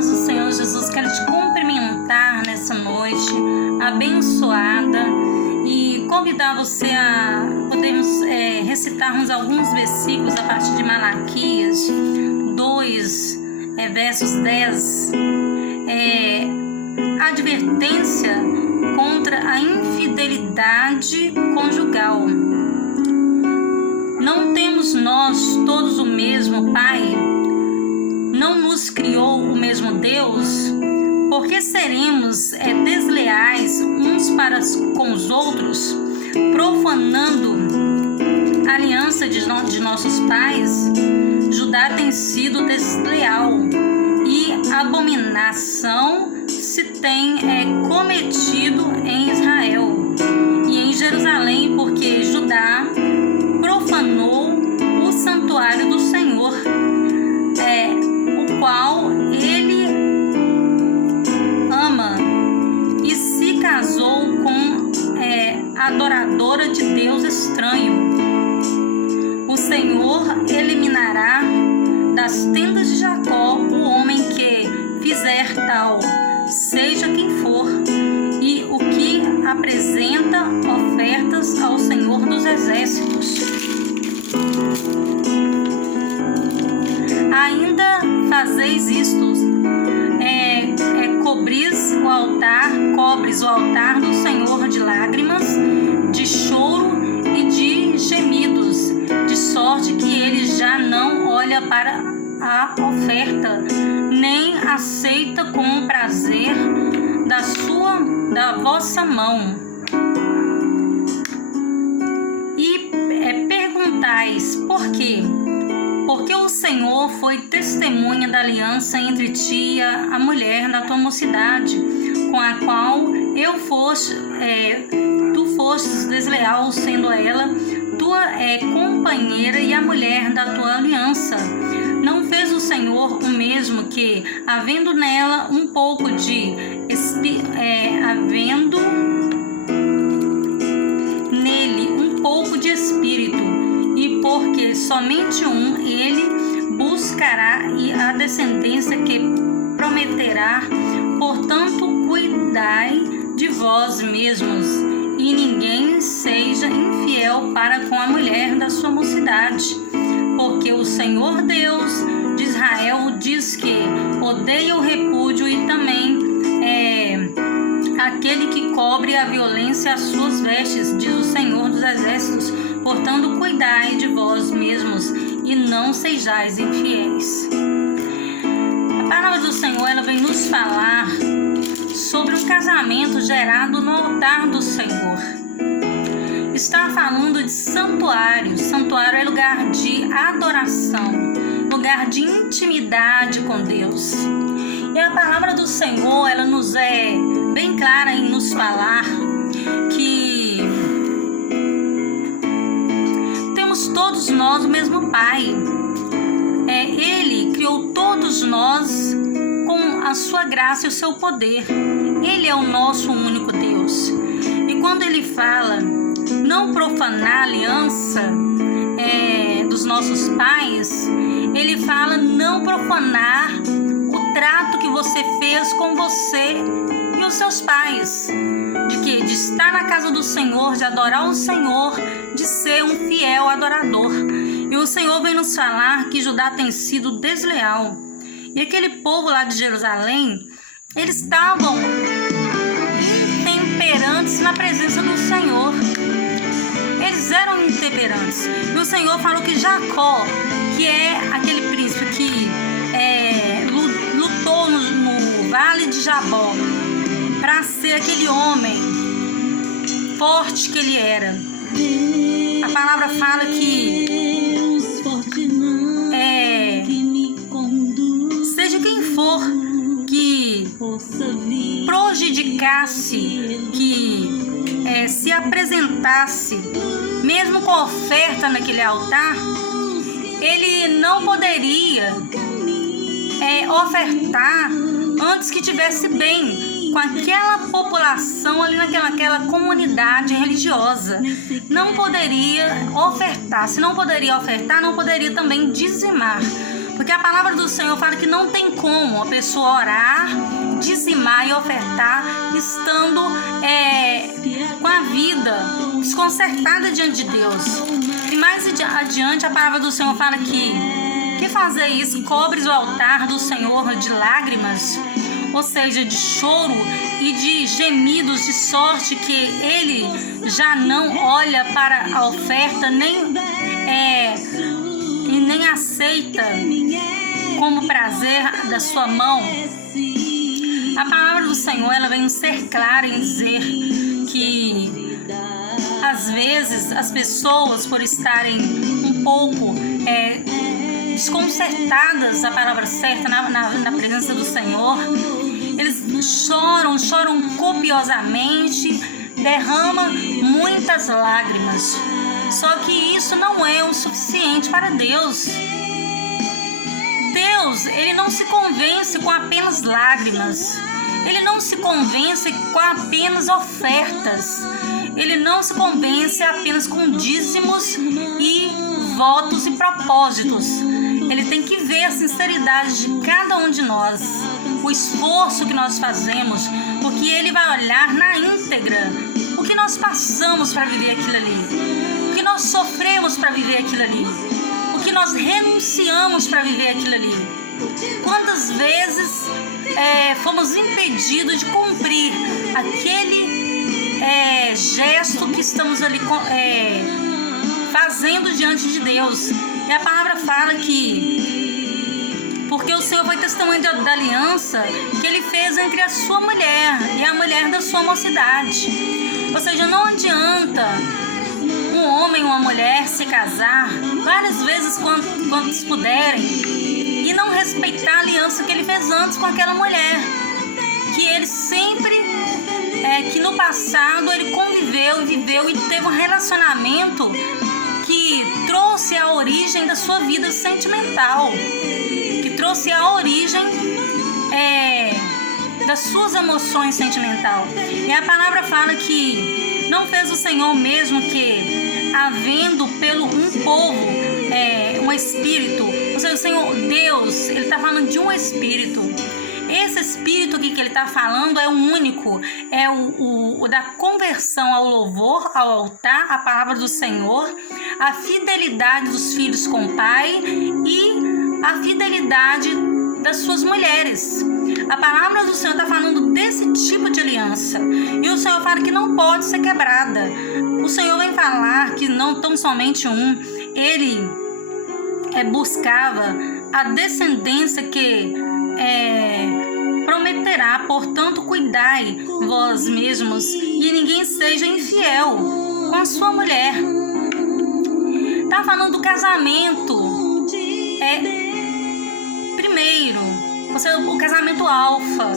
paz do Senhor Jesus, quero te cumprimentar nessa noite abençoada e convidar você a podermos recitarmos alguns versículos a partir de Malaquias 2, versos 10. Advertência contra a infidelidade conjugal. Não temos nós todos o mesmo Pai? Não nos criou o mesmo Deus? Por que seremos desleais uns para com os outros, profanando a aliança de nossos pais? Judá tem sido desleal e abominação se tem cometido em Israel e em Jerusalém, porque Judá profanou o santuário do Senhor, o qual ele ama, e se casou com adoradora de Deus estranho. O Senhor eliminará das tendas de Jacó o homem que fizer tal, seja quem for, e o que apresenta ofertas ao Senhor dos Exércitos. Ainda fazeis isto, cobres o altar do Senhor de lágrimas, de choro e de gemidos, de sorte que ele já não olha para a oferta, nem aceita com prazer da vossa mão. E perguntais, por quê? Porque o Senhor foi testemunha da aliança entre ti e a mulher da tua mocidade, com a qual tu fostes desleal, sendo ela tua companheira e a mulher da tua aliança. Não fez o Senhor o mesmo que, havendo nela um pouco de havendo nele um pouco de espírito, e porque somente um ele buscará e a descendência que prometerá. Portanto, cuidai de vós mesmos, e ninguém seja infiel para com a mulher da sua mocidade, porque o Senhor Deus de Israel diz que odeia o repúdio e também aquele que cobre a violência às suas vestes, diz o Senhor dos Exércitos. Portanto, cuidai de vós mesmos e não sejais infiéis. A palavra do Senhor, ela vem nos falar sobre o casamento gerado no altar do Senhor. Está falando de santuário. Santuário é lugar de adoração, lugar de intimidade com Deus. E a palavra do Senhor, ela nos é bem clara em nos falar que temos todos nós o mesmo Pai. Ele criou todos nós com a sua graça e o seu poder. Ele é o nosso único Deus. E quando ele fala não profanar a aliança dos nossos pais, ele fala não profanar o trato que você fez com você e os seus pais, de estar na casa do Senhor, de adorar o Senhor, de ser um fiel adorador. E o Senhor vem nos falar que Judá tem sido desleal. E aquele povo lá de Jerusalém, eles estavam intemperantes na presença do Senhor. Eles eram intemperantes. E o Senhor falou que Jacó, que é aquele príncipe que lutou no vale de Jabó, para ser aquele homem forte que ele era. A palavra fala que seja quem for que prejudicasse, que se apresentasse, mesmo com oferta naquele altar, ele não poderia ofertar antes que tivesse bem com aquela população ali naquela comunidade religiosa. Não poderia ofertar. Se não poderia ofertar, não poderia também dizimar. Porque a palavra do Senhor fala que não tem como a pessoa orar, dizimar e ofertar estando com a vida desconcertada diante de Deus. E mais adiante a palavra do Senhor fala que fazer isso cobres o altar do Senhor de lágrimas, ou seja, de choro e de gemidos, de sorte que Ele já não olha para a oferta, nem aceita como prazer da sua mão. A palavra do Senhor, ela vem ser clara em dizer que às vezes as pessoas, por estarem um pouco desconcertadas, a palavra certa, na presença do Senhor, eles choram copiosamente, derramam muitas lágrimas. Só que isso não é o suficiente para Deus. Deus, Ele não se convence com apenas lágrimas. Ele não se convence com apenas ofertas. Ele não se convence apenas com dízimos e votos e propósitos. Ele tem que ver a sinceridade de cada um de nós, o esforço que nós fazemos, porque Ele vai olhar na íntegra o que nós passamos para viver aquilo ali, o que nós sofremos para viver aquilo ali, o que nós renunciamos para viver aquilo ali. Quantas vezes fomos impedidos de cumprir aquele gesto que estamos ali fazendo diante de Deus. E a palavra fala que porque o Senhor foi testemunha da aliança que Ele fez entre a sua mulher e a mulher da sua mocidade. Ou seja, não adianta um homem e uma mulher se casar várias vezes quantos puderem e não respeitar a aliança que Ele fez antes com aquela mulher, que ele sempre que no passado ele conviveu, viveu e teve um relacionamento que trouxe a origem da sua vida sentimental, que trouxe a origem das suas emoções sentimentais. E a palavra fala que não fez o Senhor mesmo que, havendo pelo um povo um espírito, ou seja, o Senhor Deus, Ele está falando de um espírito. Esse espírito aqui que Ele está falando é o único, é o da conversão ao louvor, ao altar, a palavra do Senhor, a fidelidade dos filhos com o Pai e a fidelidade das suas mulheres. A palavra do Senhor está falando desse tipo de aliança. E o Senhor fala que não pode ser quebrada. O Senhor vem falar que não tão somente Ele buscava a descendência que prometerá. Portanto, cuidai vós mesmos e ninguém seja infiel com a sua mulher. Está falando do casamento primeiro, ou seja, o casamento alfa.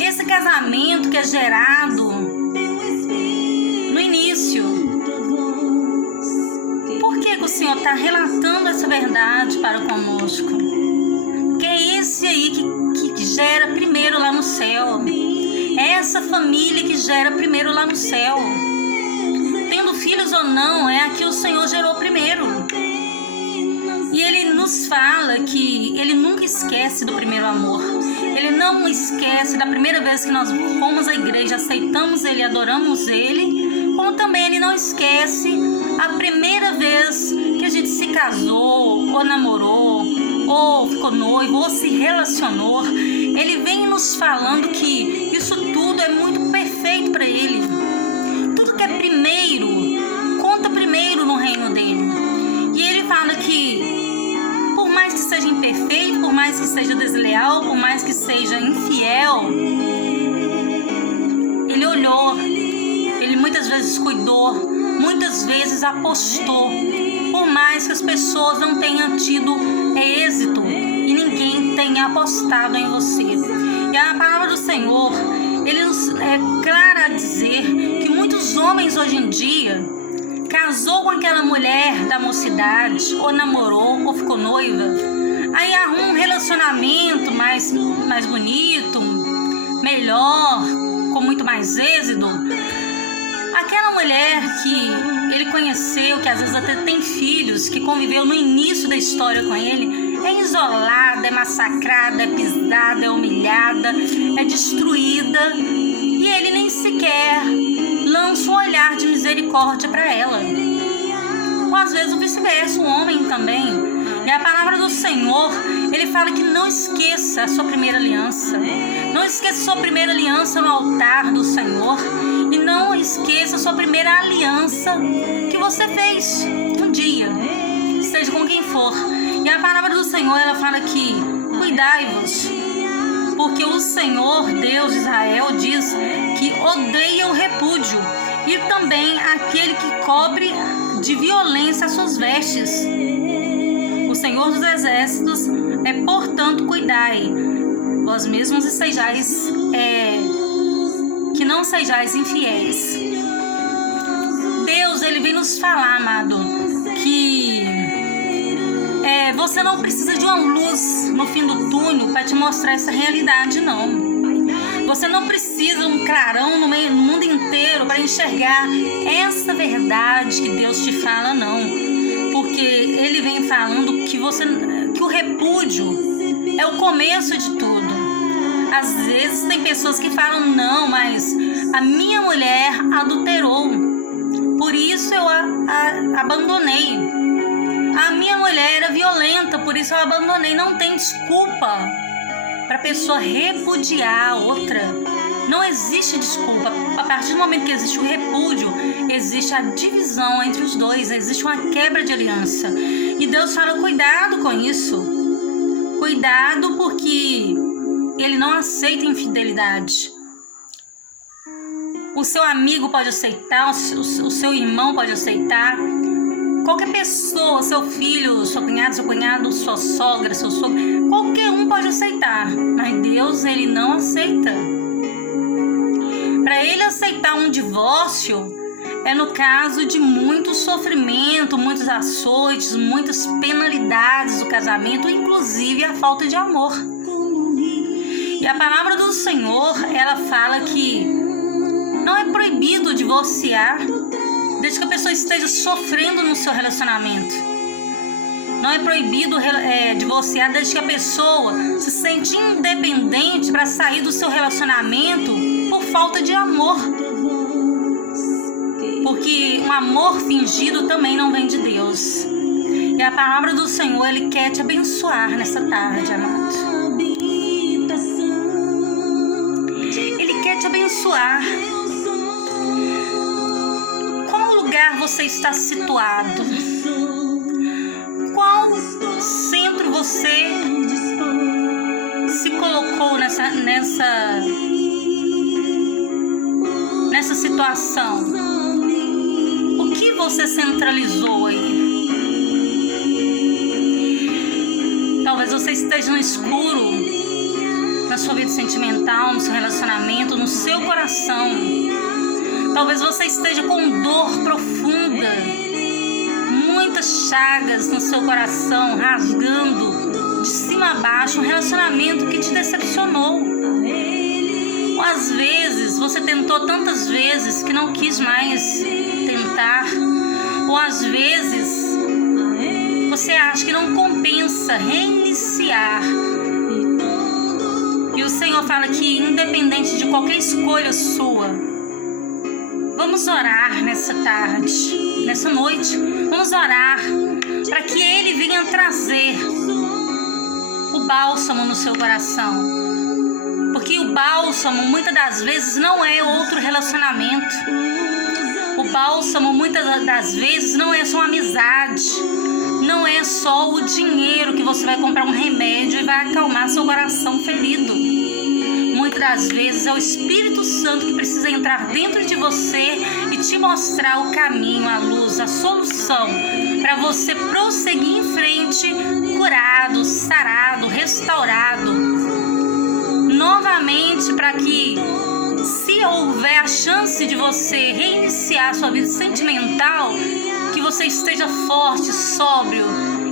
Esse casamento que é gerado no início. Por que o Senhor está relatando essa verdade para conosco? Porque é esse aí que gera primeiro lá no céu. É essa família que gera primeiro lá no céu. Tendo filhos ou não, é a que o Senhor gerou primeiro. E Ele nos fala que Ele nunca esquece do primeiro amor. Ele não esquece da primeira vez que nós fomos à igreja, aceitamos Ele, adoramos Ele. Como também Ele não esquece a primeira vez que a gente se casou, ou namorou, ou ficou noivo, ou se relacionou. Ele vem nos falando que isso tudo é muito perfeito para Ele. Tudo que é primeiro, conta primeiro no reino dEle. E Ele fala que por mais que seja imperfeito, por mais que seja desleal, por mais que seja infiel, Ele olhou, Ele muitas vezes cuidou, muitas vezes apostou, por mais que as pessoas não tenham tido êxito e ninguém tenha apostado em você. E a palavra do Senhor, Ele nos é clara a dizer que muitos homens hoje em dia casou com aquela mulher da mocidade, ou namorou, ou ficou noiva, aí arruma um relacionamento mais bonito, melhor, com muito mais êxito. Aquela mulher que ele conheceu, que às vezes até tem filhos, que conviveu no início da história com ele, é isolada, é massacrada, é pisada, é humilhada, é destruída, e ele nem sequer lança um olhar de misericórdia para ela. Ou às vezes o vice-versa, o homem também. E a palavra do Senhor, ele fala que não esqueça a sua primeira aliança. Não esqueça a sua primeira aliança no altar do Senhor. E não esqueça a sua primeira aliança que você fez um dia, seja com quem for. E a palavra do Senhor, ela fala que cuidai-vos, porque o Senhor, Deus de Israel, diz que odeia o repúdio e também aquele que cobre de violência as suas vestes. O Senhor dos Exércitos portanto, cuidai vós mesmos e sejais, que não sejais infiéis. Deus, ele vem nos falar, amado, que você não precisa de uma luz no fim do túnel para te mostrar essa realidade, não. Você não precisa de um clarão no mundo inteiro para enxergar essa verdade que Deus te fala, não. Porque ele vem falando que o repúdio é o começo de tudo. Às vezes tem pessoas que falam, não, mas a minha mulher adulterou, por isso eu a abandonei. A minha mulher era violenta, por isso eu a abandonei. Não tem desculpa para a pessoa repudiar a outra. Não existe desculpa. A partir do momento que existe o repúdio, existe a divisão entre os dois, existe uma quebra de aliança. E Deus fala, cuidado com isso. Cuidado, porque ele não aceita infidelidade. O seu amigo pode aceitar, o seu irmão pode aceitar. Qualquer pessoa, seu filho, seu cunhado, sua sogra, seu sogro, qualquer um pode aceitar. Mas Deus, ele não aceita. Para ele aceitar um divórcio, é no caso de muito sofrimento, muitos açoites, muitas penalidades do casamento, inclusive a falta de amor. E a palavra do Senhor, ela fala que não é proibido divorciar desde que a pessoa esteja sofrendo no seu relacionamento. Não é proibido divorciar desde que a pessoa se sente independente para sair do seu relacionamento por falta de amor. Porque um amor fingido também não vem de Deus. E a palavra do Senhor, ele quer te abençoar nessa tarde, amado. Ele quer te abençoar. Qual lugar você está situado? Qual centro você se colocou nessa situação? O que você centralizou aí? Talvez você esteja no escuro na sua vida sentimental, no seu relacionamento, no seu coração. Talvez você esteja com dor profunda, muitas chagas no seu coração, rasgando de cima a baixo um relacionamento que te decepcionou. Ou às vezes você tentou tantas vezes que não quis mais tentar. Ou às vezes você acha que não compensa reiniciar. E o Senhor fala que independente de qualquer escolha sua, vamos orar nessa tarde, nessa noite. Vamos orar para que Ele venha trazer o bálsamo no seu coração. Porque o bálsamo, muitas das vezes, não é outro relacionamento. O bálsamo, muitas das vezes, não é só amizade. Não é só o dinheiro que você vai comprar um remédio e vai acalmar seu coração ferido. Muitas das vezes é o Espírito Santo que precisa entrar dentro de você e te mostrar o caminho, a luz, a solução, para você prosseguir em frente, curado, sarado, restaurado, novamente, para que, se houver a chance de você reiniciar sua vida sentimental, que você esteja forte, sóbrio,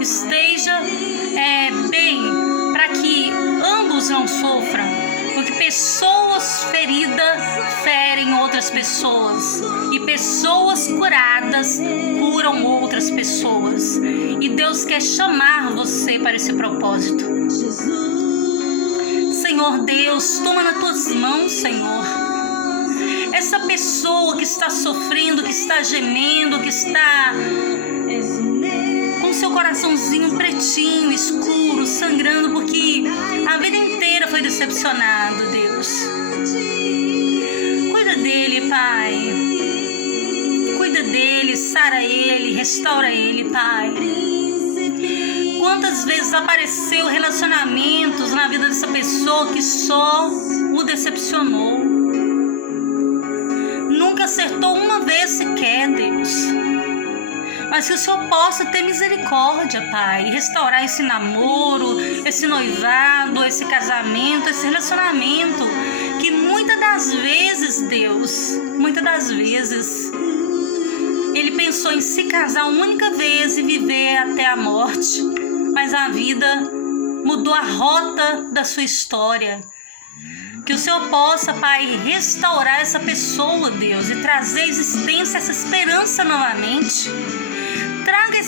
esteja bem, para que ambos não sofram. Porque pessoas feridas ferem outras pessoas. E pessoas curadas curam outras pessoas. E Deus quer chamar você para esse propósito. Senhor Deus, toma nas tuas mãos, Senhor. Essa pessoa que está sofrendo, que está gemendo, que está com seu coraçãozinho pretinho, escuro, sangrando, porque a vida inteira foi decepcionado, Deus. Cuida dele, Pai. Cuida dele, sara ele, restaura ele, Pai. Quantas vezes apareceu relacionamentos na vida dessa pessoa que só o decepcionou? Nunca acertou uma vez sequer, Deus. Mas que o Senhor possa ter misericórdia, Pai, e restaurar esse namoro, esse noivado, esse casamento, esse relacionamento, que muitas das vezes, Deus, muitas das vezes, ele pensou em se casar uma única vez e viver até a morte, mas a vida mudou a rota da sua história. Que o Senhor possa, Pai, restaurar essa pessoa, Deus, e trazer à existência essa esperança novamente. Traga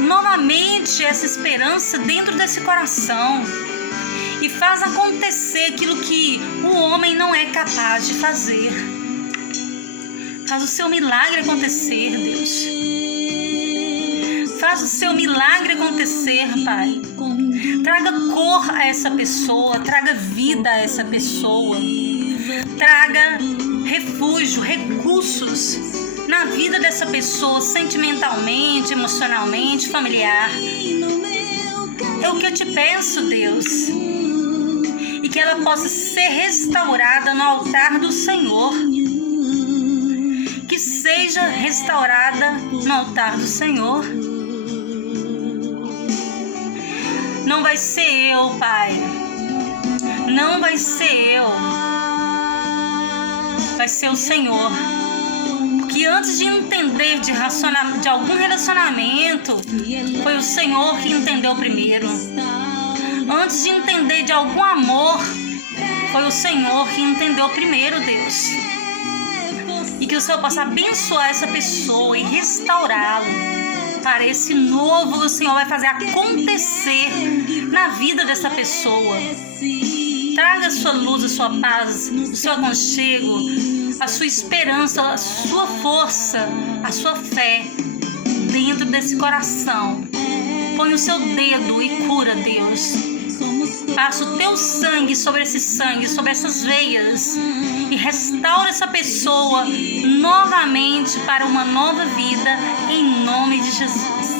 novamente essa esperança dentro desse coração e faz acontecer aquilo que o homem não é capaz de fazer. Faz o seu milagre acontecer, Deus. Faz o seu milagre acontecer, Pai. Traga cor a essa pessoa, traga vida a essa pessoa. Traga refúgio, recursos na vida dessa pessoa, sentimentalmente, emocionalmente, familiar. É o que eu te peço, Deus. E que ela possa ser restaurada no altar do Senhor. Que seja restaurada no altar do Senhor. Não vai ser eu, Pai. Não vai ser eu. Vai ser o Senhor. Porque antes de entender de algum relacionamento, foi o Senhor que entendeu primeiro. Antes de entender de algum amor, foi o Senhor que entendeu primeiro, Deus. E que o Senhor possa abençoar essa pessoa e restaurá-lo. Para esse novo, o Senhor vai fazer acontecer na vida dessa pessoa. Traga a sua luz, a sua paz, o seu aconchego, a sua esperança, a sua força, a sua fé dentro desse coração. Põe o seu dedo e cura, Deus. Passa o teu sangue, sobre essas veias e restaura essa pessoa novamente para uma nova vida, em nome de Jesus.